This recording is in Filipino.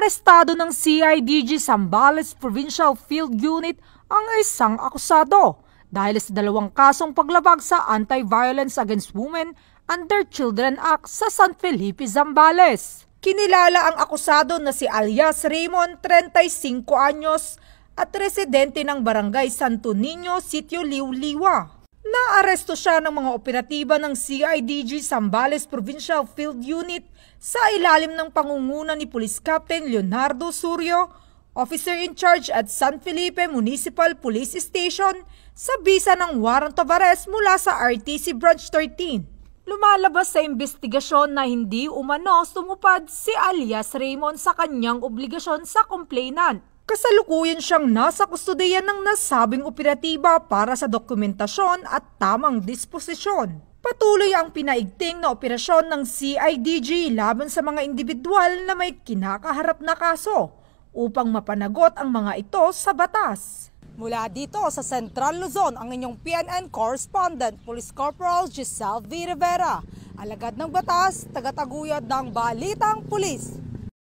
Naarestado ng CIDG Zambales Provincial Field Unit ang isang akusado dahil sa dalawang kasong paglabag sa Anti-Violence Against Women under Children Act sa San Felipe, Zambales. Kinilala ang akusado na si alias Raymond, 35 anyos, at residente ng Barangay Santo Niño, Sitio Liuliwa. Naaresto siya ng mga operatiba ng CIDG Zambales Provincial Field Unit sa ilalim ng pangunguna ni Police Captain Leonardo Surio, Officer in Charge at San Felipe Municipal Police Station, sa bisa ng warrant of arrest mula sa RTC Branch 13. Lumalabas sa investigasyon na hindi umano sumupad si alias Raymond sa kanyang obligasyon sa complainant. Kasalukuyan siyang nasa kustudiyan ng nasabing operatiba para sa dokumentasyon at tamang disposisyon. Patuloy ang pinaigting na operasyon ng CIDG laban sa mga individual na may kinakaharap na kaso upang mapanagot ang mga ito sa batas. Mula dito sa Central Luzon, ang inyong PNN correspondent, Police Corporal Giselle V. Rivera, alagad ng batas, tagataguyod ng Balitang Pulis.